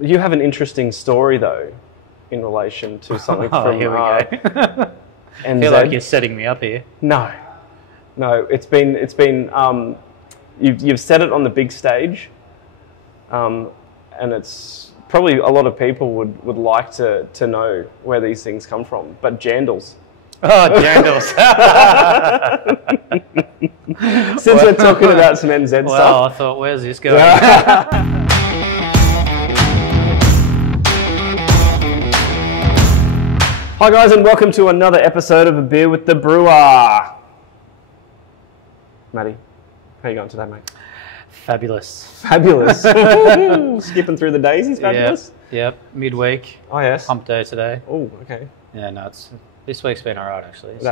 You have an interesting story though, in relation to something from here we go. NZ. I feel like you're setting me up here. No, it's been you've said it on the big stage, and it's probably a lot of people would like to know where these things come from. But jandals. Oh, jandals. Since we're talking about some NZ stuff. Well, I thought, where's this going? Hi guys, and welcome to another episode of A Beer with the Brewer. Matty, how you going today, mate? Fabulous. Fabulous. Skipping through the daisies, fabulous? Yep, midweek. Oh, yes. Hump day today. Oh, okay. Yeah, no, this week's been all right, actually. It's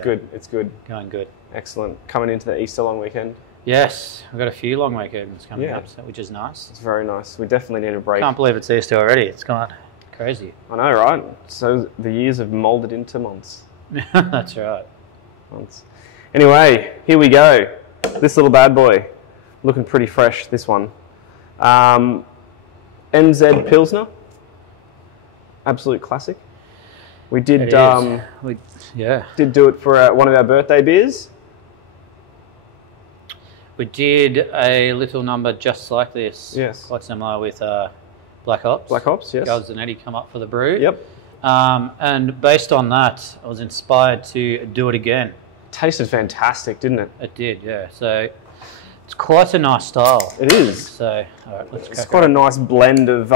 good. It's good. Going good. Excellent. Coming into the Easter long weekend. Yes, we've got a few long weekends coming Yeah. up, which is nice. It's very nice. We definitely need a break. Can't believe it's Easter already. It's gone crazy. I know, right? So the years have moulded into months. That's right. Months. Anyway, here we go. This little bad boy. Looking pretty fresh, this one. NZ Pilsner. Absolute classic. We did It is. did do it for one of our birthday beers. We did a little number just like this. Yes. Quite similar with Black Hops. Black Hops, yes. Girls and Eddie come up for the brew. Yep. And based on that, I was inspired to do it again. Tasted fantastic, didn't it? It did, yeah. So it's quite a nice style. It is. So, all right, let's crack It's quite a nice blend of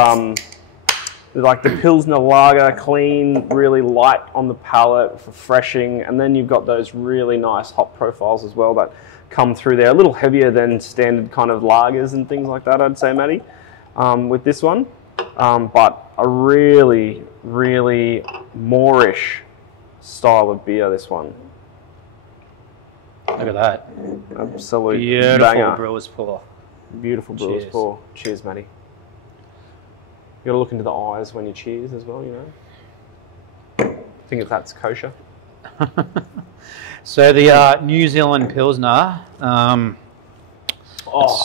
like the Pilsner lager, clean, really light on the palate, refreshing, and then you've got those really nice hop profiles as well that come through there. A little heavier than standard kind of lagers and things like that, I'd say, Matty, with this one. But a really, really Moorish style of beer, this one. Look at that. Absolute Beautiful banger. brewer's pour. Beautiful brewer's Cheers. pour. Cheers, Matty. You got to look into the eyes when you cheers as well, you know. Think if that's kosher. So the New Zealand Pilsner, it's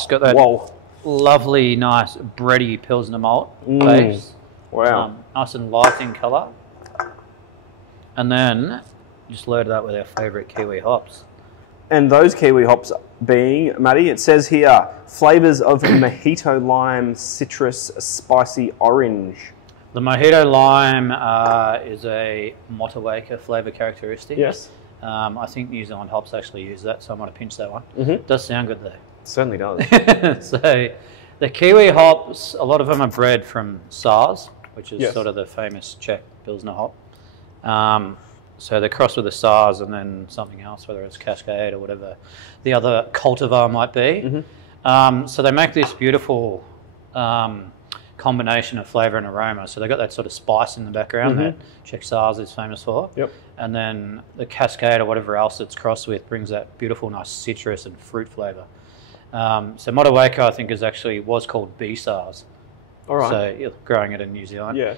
got that lovely, nice, bready Pilsner malt base. Wow. Nice and light in colour. And then just loaded that with our favourite Kiwi hops. And those Kiwi hops being, Matty, it says here, flavours of mojito lime, citrus, spicy orange. The mojito lime is a Motueka flavour characteristic. Yes. I think New Zealand hops actually use that, so I'm going to pinch that one. Mm-hmm. It does sound good though. It certainly does. So the Kiwi hops, a lot of them are bred from SARS, which is sort of the famous Czech Pilsner hop. So they're crossed with the SARS and then something else, whether it's Cascade or whatever the other cultivar might be. Mm-hmm. So they make this beautiful combination of flavour and aroma. So they've got that sort of spice in the background that Czech SARS is famous for. Yep. And then the Cascade or whatever else it's crossed with brings that beautiful, nice citrus and fruit flavour. So Motueka, I think, was called B-SARS. All right. So you're growing it in New Zealand. Yeah.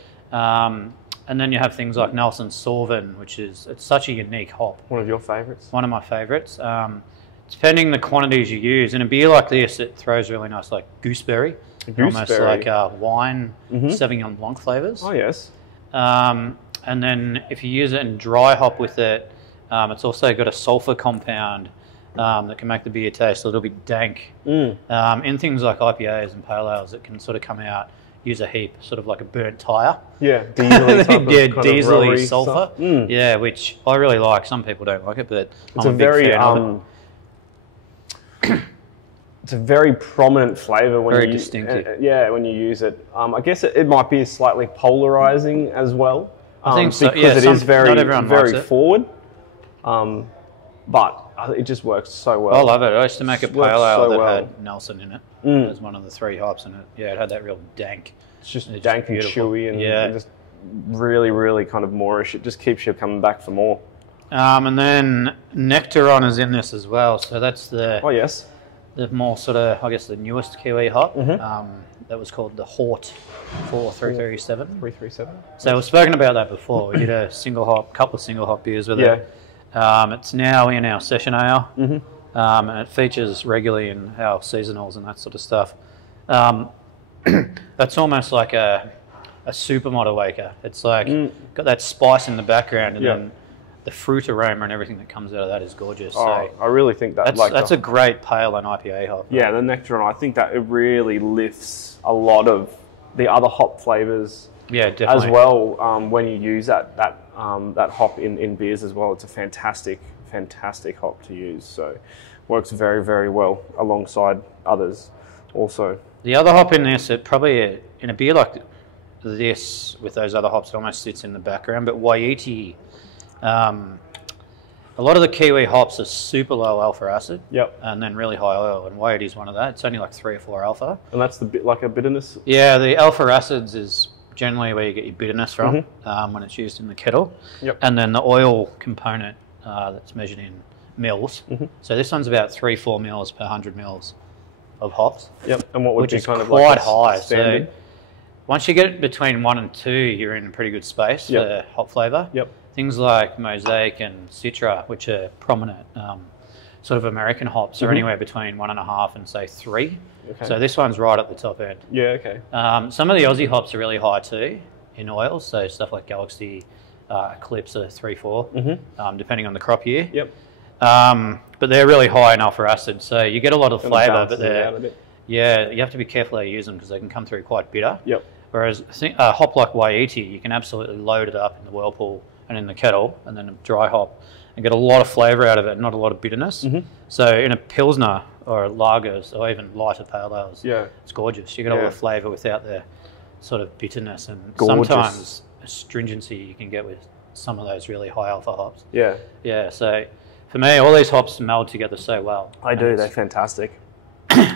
And then you have things like Nelson Sauvin, it's such a unique hop. One of your favourites? One of my favourites. Depending the quantities you use, in a beer like this, it throws really nice, like gooseberry. Almost like wine, Sauvignon Blanc flavours. Oh, yes. And then if you use it in dry hop with it, it's also got a sulphur compound that can make the beer taste a little bit dank. In things like IPAs and pale ales, it can sort of come out, use a heap, sort of like a burnt tyre. Yeah, diesel-y type of yeah, kind of diesel-y rubbery sulphur. stuff. Yeah, which I really like. Some people don't like it, but It's I'm a big fan of it. It's a very prominent flavour when Very you distinctive. when you use it. I guess it might be slightly polarising as well. I think so. Because Yeah, it is very not everyone likes very it. forward. But it just works so well. I love it. I used to make a Works pale ale so that well. had Nelson in it. It was one of the 3 hops in it. Yeah, it had that real dank. It's just It's dank and beautiful. chewy and just really, really kind of Moorish. It just keeps you coming back for more. And then Nectaron is in this as well. So that's Oh, yes. the more sort of, I guess, the newest Kiwi hop. That was called the Hort 4337. 337. So we've spoken about that before. We did a couple of single hop beers with it. It's now in our session ale, and it features regularly in our seasonals and that sort of stuff. That's almost like a supermodel waker. It's like got that spice in the background, and then the fruit aroma and everything that comes out of that is gorgeous. Oh, so I really think that's a great pale and IPA hop. Yeah, the Nectaron. I think that it really lifts a lot of the other hop flavors. Yeah, definitely. As well, when you use that hop in beers as well, it's a fantastic hop to use. So works very, very well alongside others also. The other hop in this, it probably in a beer like this with those other hops, it almost sits in the background. But Waiiti, a lot of the Kiwi hops are super low alpha acid, and then really high oil. And Waiiti's one of that. It's only like 3 or 4 alpha. And that's the bit like a bitterness. Yeah, the alpha acids is generally where you get your bitterness from when it's used in the kettle. And then the oil component that's measured in mils. So this one's about 3-4 mils per 100 mils of hops. And what would which be is kind of quite like high. standard? So once you get between 1 and 2, you're in a pretty good space for hop flavour. Things like Mosaic and Citra, which are prominent sort of American hops, are anywhere between 1.5 and say 3. So this one's right at the top end. Some of the Aussie hops are really high too in oils, so stuff like Galaxy, Eclipse are 3-4, depending on the crop year. But they're really high in alpha acid, so you get a lot of flavour, but you have to be careful how you use them because they can come through quite bitter. Whereas a hop like Waiiti, you can absolutely load it up in the whirlpool and in the kettle, and then a dry hop, and get a lot of flavour out of it, not a lot of bitterness. So in a Pilsner or lagers or even lighter pale ales, it's gorgeous. You get all the flavour without the sort of bitterness and sometimes astringency you can get with some of those really high alpha hops. So for me, all these hops meld together so well. They're fantastic.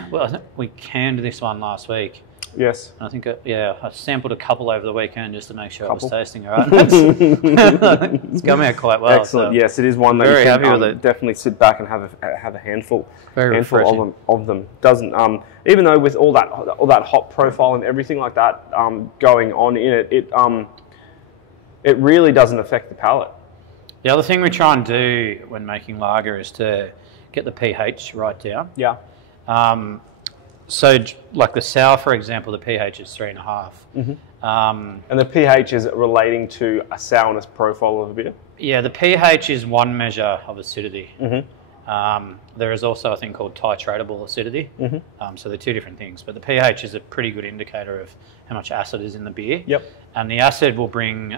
Well, I think we canned this one last week. Yes. And I think, I sampled a couple over the weekend just to make sure I was tasting all right. It's coming out quite well. Excellent. So yes, it is one that you can definitely sit back and have a handful of them. Doesn't even though with all that hop profile and everything like that going on in it, it really doesn't affect the palate. The other thing we try and do when making lager is to get the pH right down. So, like the sour, for example, the pH is 3.5. And the pH is relating to a sourness profile of a beer? Yeah, the pH is one measure of acidity. There is also a thing called titratable acidity. So they're two different things. But the pH is a pretty good indicator of how much acid is in the beer. And the acid will bring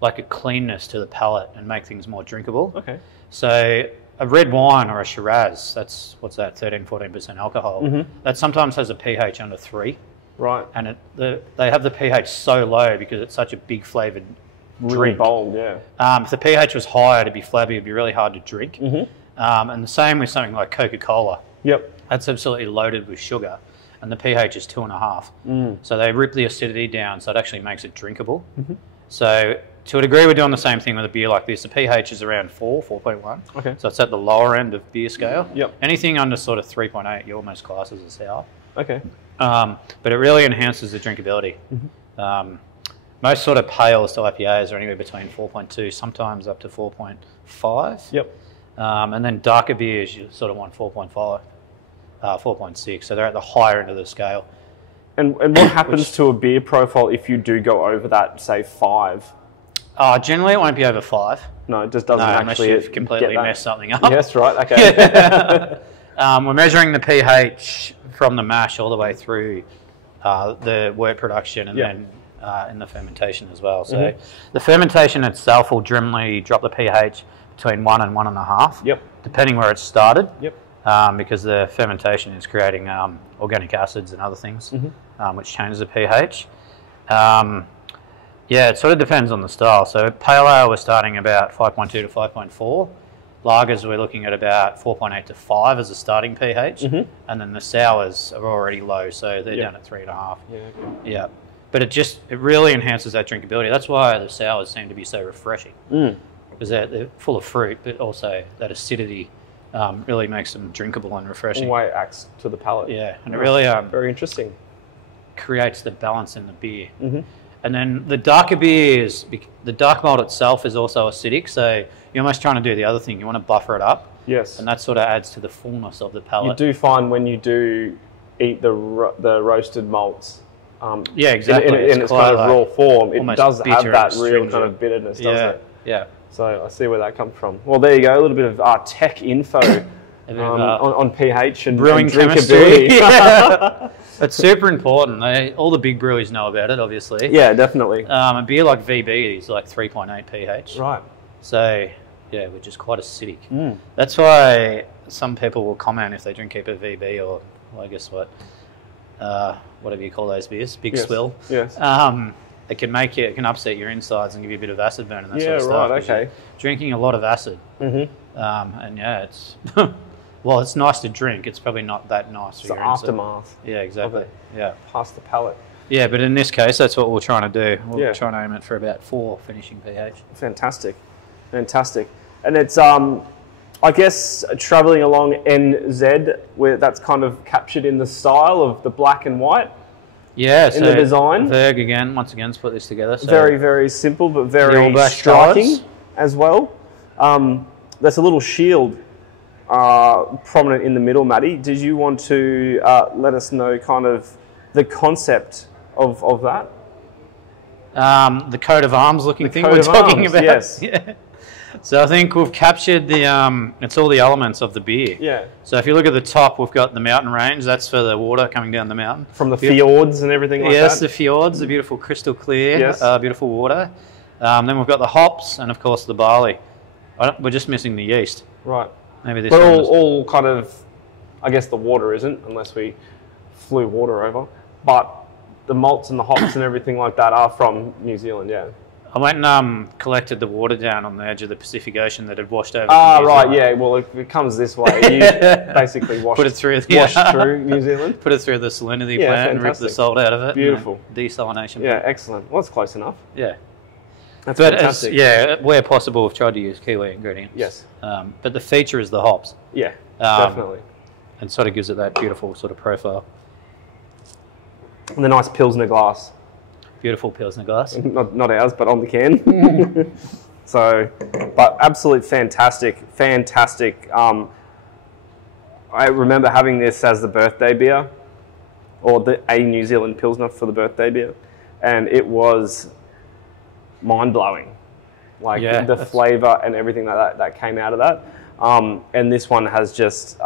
like a cleanness to the palate and make things more drinkable. So a red wine or a Shiraz, that's, 13-14% alcohol, that sometimes has a pH under 3. And they have the pH so low because it's such a big flavoured drink. Really bold, if the pH was higher, it'd be flabby, it'd be really hard to drink. And the same with something like Coca-Cola. That's absolutely loaded with sugar, and the pH is 2.5. So they rip the acidity down, so it actually makes it drinkable. So to a degree, we're doing the same thing with a beer like this. The pH is around 4.1. So it's at the lower end of beer scale. Anything under sort of 3.8, you almost class as a sour. But it really enhances the drinkability. Most sort of pales to IPAs are anywhere between 4.2, sometimes up to 4.5. And then darker beers, you sort of want 4.5, 4.6. So they're at the higher end of the scale. And what happens to a beer profile if you do go over that, say, 5? Generally, it won't be over 5. No, it just doesn't actually unless you've completely messed something up. Yes, right, okay. We're measuring the pH from the mash all the way through the wort production and then in the fermentation as well. So the fermentation itself will generally drop the pH between 1 and 1.5, depending where it started, because the fermentation is creating organic acids and other things, which changes the pH. It sort of depends on the style. So pale ale, we're starting about 5.2 to 5.4. Lagers, we're looking at about 4.8 to 5 as a starting pH, and then the sours are already low, so they're down at 3.5. But it really enhances that drinkability. That's why the sours seem to be so refreshing, because they're full of fruit, but also that acidity really makes them drinkable and refreshing. The way it acts to the palate. And it really very interesting. Creates the balance in the beer. And then the darker beers, the dark malt itself is also acidic, so you're almost trying to do the other thing. You want to buffer it up. And that sort of adds to the fullness of the palate. You do find when you do eat the roasted malts. Yeah, exactly. In its kind of raw form, it does have that real stringent kind of bitterness, doesn't it? Yeah. So I see where that comes from. Well, there you go. A little bit of tech info on pH and brewing and chemistry. drinkability. Yeah. It's super important. All the big breweries know about it, obviously. Yeah, definitely. A beer like VB is like 3.8 pH. Right. So, yeah, which is quite acidic. That's why some people will comment if they drink keep a VB or, well, I guess whatever you call those beers, big swill. Yes. It can upset your insides and give you a bit of acid burn and that sort of stuff. Yeah, right, okay. Drinking a lot of acid. And yeah, it's... Well, it's nice to drink. It's probably not that nice for your aftermath. Yeah, exactly. Yeah. Past the palate. Yeah, but in this case, that's what we're trying to do. We're trying to aim it for about 4 finishing pH. Fantastic. Fantastic. And it's, I guess, travelling along NZ, where that's kind of captured in the style of the black and white. Yeah, in the design. Verg once again, put this together. So very, very simple, but very striking as well. There's a little shield prominent in the middle, Matty. Did you want to let us know kind of the concept of that? The coat of arms looking thing we're talking about. Yes. Yeah. So I think we've captured it's all the elements of the beer. Yeah. So if you look at the top, we've got the mountain range. That's for the water coming down the mountain. From the fjords and everything like that? Yes, the fjords, the beautiful crystal clear, beautiful water. Then we've got the hops and, of course, the barley. We're just missing the yeast. Right. Maybe this but all kind of, I guess the water isn't, unless we flew water over. But the malts and the hops and everything like that are from New Zealand, yeah. I went and collected the water down on the edge of the Pacific Ocean that had washed over. Right, yeah. Well, if it comes this way, you basically washed through New Zealand. Put it through the salinity plant and rip the salt out of it. Beautiful. Desalination. Yeah, excellent. Well, that's close enough. Yeah. That's fantastic. Where possible, we've tried to use Kiwi ingredients. Yes. But the feature is the hops. Yeah, definitely. And sort of gives it that beautiful sort of profile. And the nice Pilsner glass. Beautiful Pilsner glass. Not ours, but on the can. So, but absolute fantastic. I remember having this as the birthday beer, or a New Zealand Pilsner for the birthday beer, and it was mind-blowing. Like the flavour and everything that came out of that. And this one has just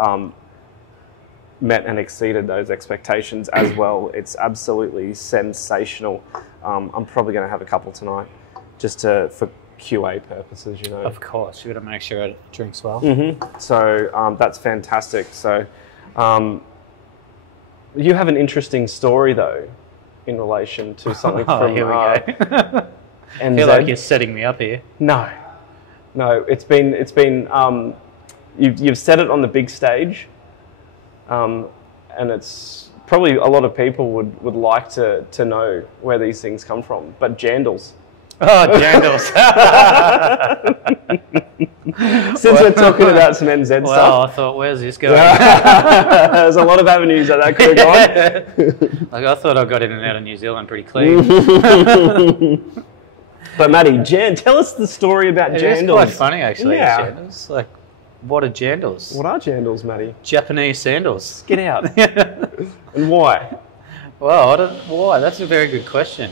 met and exceeded those expectations as well. It's absolutely sensational. I'm probably going to have a couple tonight, just for QA purposes, you know. Of course, you got to make sure it drinks well. So that's fantastic. So you have an interesting story though, in relation to something from. Here we go. I feel like you're setting me up here. No, it's been. You've said it on the big stage, and it's probably a lot of people would like to know where these things come from. But jandals. Oh, jandals. Since we're talking about some NZ stuff. Well, I thought, where's this going? There's a lot of avenues that could have gone. Like, I thought I got in and out of New Zealand pretty clean. But Matty, tell us the story about jandals. It's quite funny, actually. Yeah. Jandals. Like, what are jandals? What are jandals, Matty? Japanese sandals. Get out. And why? Well, why? That's a very good question.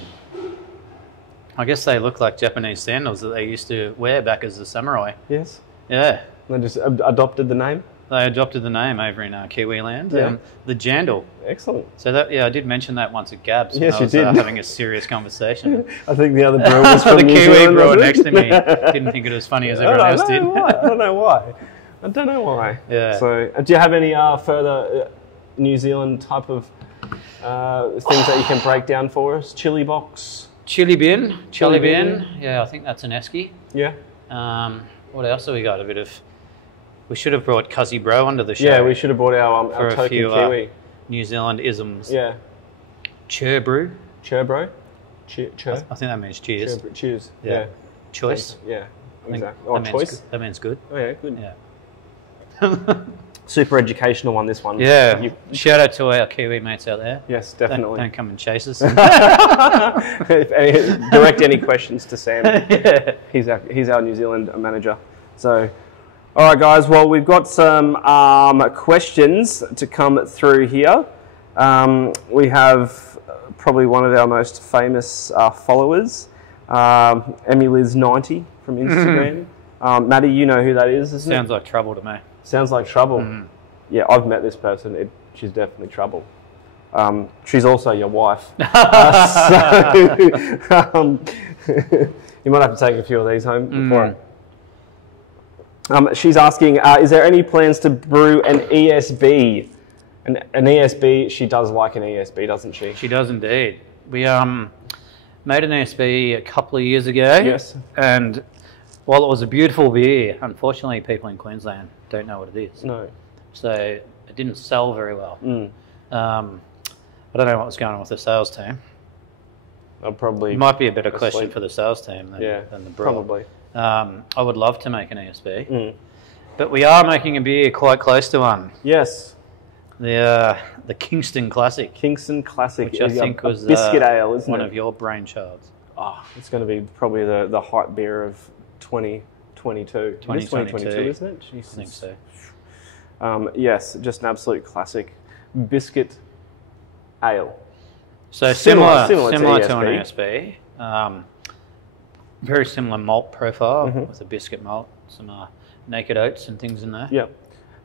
I guess they look like Japanese sandals that they used to wear back as a samurai. Yes. Yeah. They just adopted the name? They adopted the name over in Kiwi land. Yeah. The jandal. Excellent. So I did mention that once at Gabs. Yes, when I was, you did. Having a serious conversation. I think the other brewer was from the New Kiwi Zealand, brewer next to me didn't think it was funny as everyone else did. I don't know why. Yeah. So, do you have any further New Zealand type of things that you can break down for us? Chili box. Chili bin. Yeah, I think that's an esky. Yeah. What else have we got? We should have brought Cuzzy Bro onto the show. Yeah, we should have brought our for token a few Kiwi. New Zealand isms. Yeah. Chur Brew. Chur Bro. Chur. I think that means cheers. Cheers. Yeah. Choice. Yeah. Exactly. Or choice. That means good. Oh yeah, good. Yeah. Super educational one, this one. Yeah. Shout out to our Kiwi mates out there. Yes, definitely. Don't come and chase us. Direct any questions to Sam. Yeah. He's our New Zealand manager. So, all right, guys. Well, we've got some questions to come through here. We have probably one of our most famous followers, EmiLiz90 from Instagram. Maddie, you know who that is, isn't Sounds like trouble to me. Sounds like trouble. Yeah, I've met this person. She's definitely trouble. She's also your wife. You might have to take a few of these home before. She's asking, is there any plans to brew an ESB? An ESB, she does like an ESB, doesn't she? She does indeed. We made an ESB a couple of years ago. Yes. And while it was a beautiful beer, unfortunately people in Queensland don't know what it is. No. So it didn't sell very well. I don't know what was going on with the sales team. It might be a better question for the sales team than the brewer. Probably. I would love to make an ESB, but we are making a beer quite close to one. Yes. The Kingston Classic. Kingston Classic, which I think was biscuit ale, isn't one it? of your brainchilds. Oh, it's going to be probably the hype beer of 2022. 2022, isn't it? Jesus. I think so. Yes, just an absolute classic biscuit ale. So similar to ESB. an ESB. Very similar malt profile with a biscuit malt, some naked oats and things in there. Yep.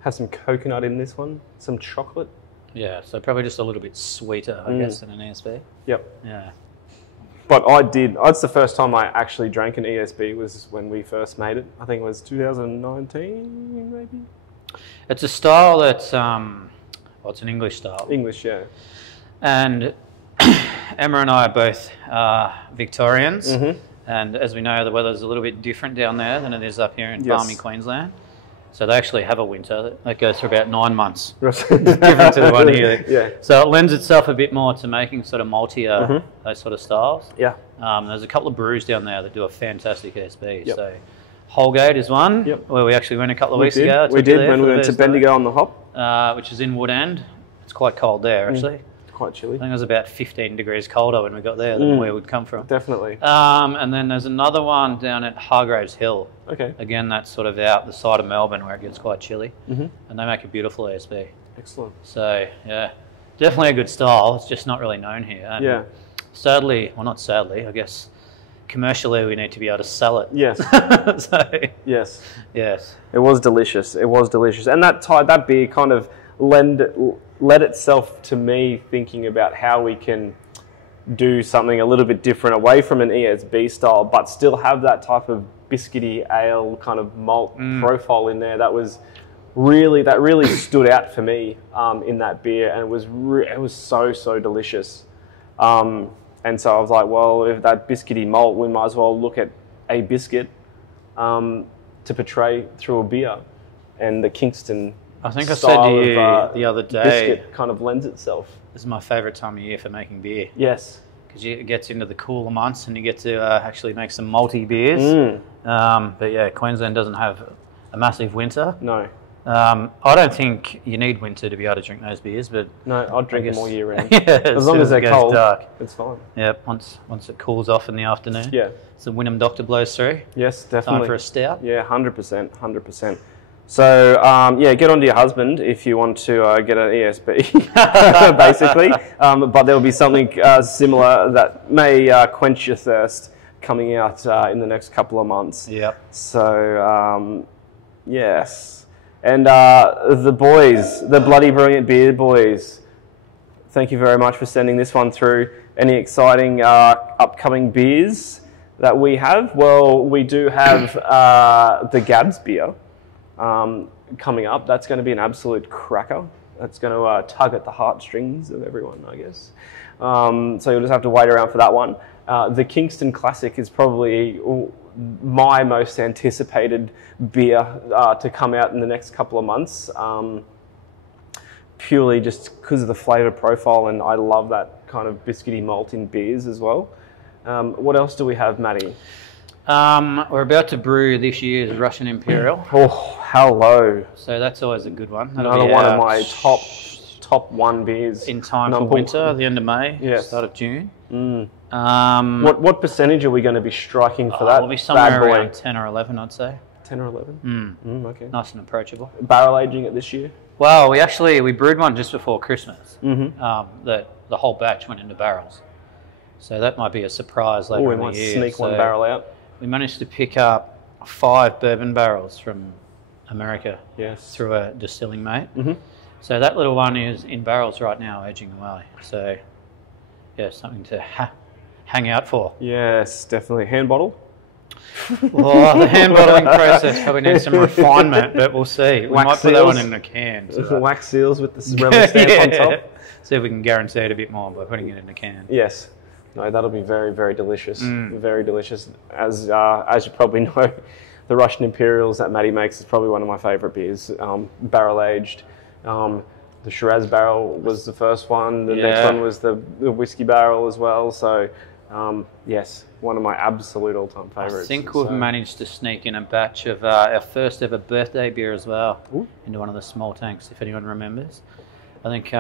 Has some coconut in this one, some chocolate. Yeah, so probably just a little bit sweeter, I guess, than an ESB. Yep. Yeah. But that's the first time I actually drank an ESB was when we first made it. I think it was 2019, maybe? It's a style that's, it's an English style. English, yeah. And Emma and I are both Victorians. And as we know, the weather's a little bit different down there than it is up here in balmy Queensland. So they actually have a winter that goes for about 9 months, different to the one here. Yeah. So it lends itself a bit more to making sort of maltier, those sort of styles. Yeah. There's a couple of brews down there that do a fantastic ESB. Yep. So Holgate is one, where we actually went a couple of weeks ago. We did when we went to Bendigo on the hop. Which is in Wood End. It's quite cold there, actually. Quite chilly. I think it was about 15 degrees colder when we got there than where we'd come from. Definitely. And then there's another one down at Hargraves Hill. Okay. Again, that's sort of out the side of Melbourne where it gets quite chilly. And they make a beautiful ESB. Excellent. So, yeah, definitely a good style. It's just not really known here. And sadly, well, not sadly, I guess, commercially we need to be able to sell it. Yes. Yes. Yes. It was delicious. It was delicious. And that beer kind of led itself to me thinking about how we can do something a little bit different away from an ESB style, but still have that type of biscuity ale kind of malt profile in there. That really stood out for me in that beer, and it was so delicious. And so I was like, well, if that biscuity malt, we might as well look at a biscuit to portray through a beer, and the Kingston. I think I said to you the other day, biscuit kind of lends itself. This is my favourite time of year for making beer. Yes. Because it gets into the cooler months and you get to actually make some malty beers. But yeah, Queensland doesn't have a massive winter. No. I don't think you need winter to be able to drink those beers, but no, I'll drink them all year round. As long as they're cold, dark. It's fine. Yeah, once it cools off in the afternoon. Yeah. So Wynnum Doctor blows through. Yes, definitely. Time for a stout. Yeah, 100%. So, get on to your husband if you want to get an ESB, basically. But there'll be something similar that may quench your thirst coming out in the next couple of months. Yep. So, yes. And the boys, the Bloody Brilliant Beer boys, thank you very much for sending this one through. Any exciting upcoming beers that we have? Well, we do have the Gabs beer. Coming up. That's going to be an absolute cracker. That's going to tug at the heartstrings of everyone, I guess. So you'll just have to wait around for that one. The Kingston Classic is probably my most anticipated beer to come out in the next couple of months, purely just because of the flavour profile, and I love that kind of biscuity malt in beers as well. What else do we have, Matty? We're about to brew this year's Russian Imperial. Oh, hello. So that's always a good one. Another one of my top one beers. In time for winter, the end of May, start of June. What percentage are we going to be striking for that? We'll be somewhere bad boy? around 10 or 11, I'd say. 10 or 11. Okay. Nice and approachable. Barrel aging it this year? Well, we brewed one just before Christmas. The whole batch went into barrels. So that might be a surprise later in the year. We might sneak one barrel out. We managed to pick up 5 bourbon barrels from America through a distilling mate. So that little one is in barrels right now, aging away. So, yeah, something to hang out for. Yes, definitely. Hand bottled? Well, the hand bottling process probably needs some refinement, but we'll see. We might put that one in a can. Wax seals with the rubber stamp on top. See if we can guarantee it a bit more by putting it in a can. Yes. No, that'll be very, very delicious. Very delicious. As you probably know, the Russian Imperials that Maddie makes is probably one of my favourite beers. Barrel aged. The Shiraz barrel was the first one. The next one was the whiskey barrel as well. So, yes, one of my absolute all-time favourites. I think we've managed to sneak in a batch of our first ever birthday beer as well into one of the small tanks, if anyone remembers. I think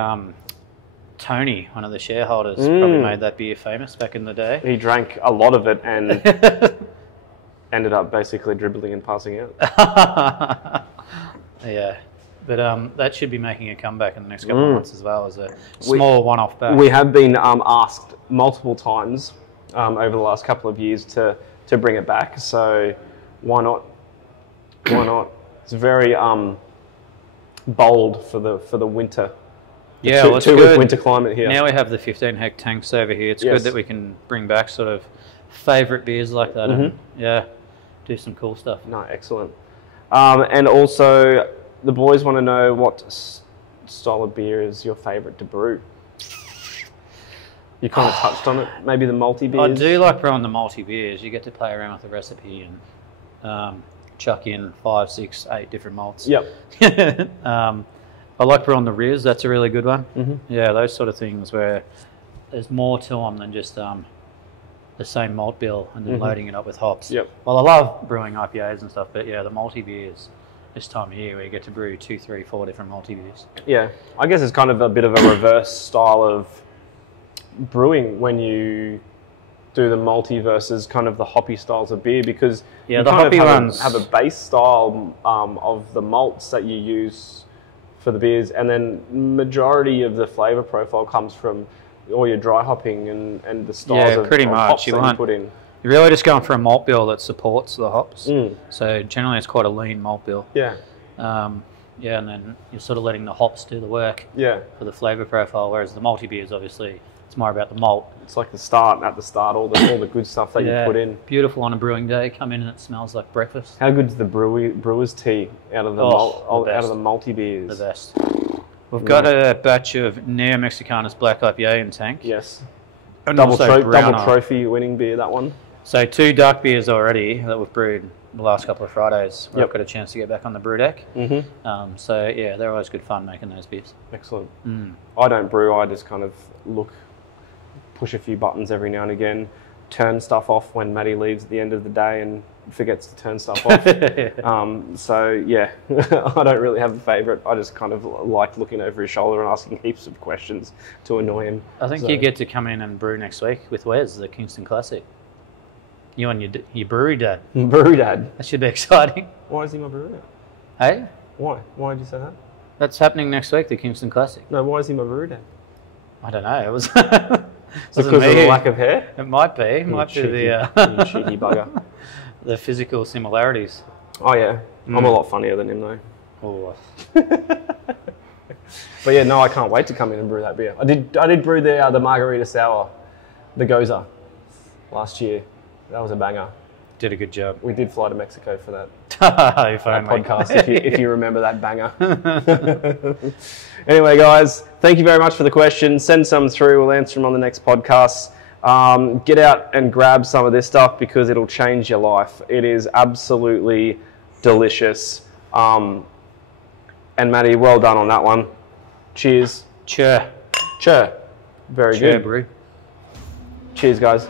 Tony, one of the shareholders, probably made that beer famous back in the day. He drank a lot of it and ended up basically dribbling and passing out. Yeah. But that should be making a comeback in the next couple of months as well as a small one-off batch. We have been asked multiple times over the last couple of years to bring it back. So why not? Why not? It's very bold for the winter. Yeah, well, it's good. Two-week winter climate here. Now we have the 15-hect tanks over here. It's good that we can bring back sort of favourite beers like that and do some cool stuff. No, excellent. And also, the boys want to know what style of beer is your favourite to brew. You kind of touched on it. Maybe the malty beers. I do like brewing the malty beers. You get to play around with the recipe and chuck in 5, 6, 8 different malts. Yep. I like brewing the Riz. That's a really good one. Yeah, those sort of things where there's more to them than just the same malt bill and then loading it up with hops. Yep. Well, I love brewing IPAs and stuff, but yeah, the malty beers this time of year where you get to brew 2, 3, 4 different malty beers. Yeah, I guess it's kind of a bit of a reverse style of brewing when you do the malty versus kind of the hoppy styles of beer, because you the kind hoppy of ones have a base style of the malts that you use for the beers, and then majority of the flavour profile comes from all your dry hopping and the styles of hops that you put in. You're really just going for a malt bill that supports the hops. So generally it's quite a lean malt bill. Yeah. And then you're sort of letting the hops do the work for the flavour profile, whereas the malty beers, obviously, it's more about the malt. It's like at the start, all the good stuff that you put in. Beautiful on a brewing day. Come in and it smells like breakfast. How good is the brewer's tea out of the out of the malty beers? The best. We've got a batch of Neo Mexicanas Black IPA in tank. Yes. And double trophy winning beer, that one. So 2 dark beers already that we've brewed the last couple of Fridays. We've got a chance to get back on the brew deck. So yeah, they're always good fun making those beers. Excellent. I don't brew. I just kind of push a few buttons every now and again, turn stuff off when Maddie leaves at the end of the day and forgets to turn stuff off. So yeah, I don't really have a favourite. I just kind of like looking over his shoulder and asking heaps of questions to annoy him. I think you get to come in and brew next week with Wes, the Kingston Classic. You and your brewery dad. Brewery dad. That should be exciting. Why is he my brewery dad? Hey? Why? Why did you say that? That's happening next week, the Kingston Classic. No, why is he my brewery dad? I don't know. It was because of the lack of hair? It might be. It might be you cheeky bugger. The physical similarities. Oh yeah. I'm a lot funnier than him though. Oh. But yeah, no, I can't wait to come in and brew that beer. I did brew the margarita sour, the Goza, last year. That was a banger. Did a good job. We did fly to Mexico for that, that podcast, if you remember that banger. Anyway, guys, thank you very much for the questions. Send some through. We'll answer them on the next podcast. Get out and grab some of this stuff because it'll change your life. It is absolutely delicious. And Maddie, well done on that one. Cheers. Chur. Chur. Very good. Brew. Cheers, guys.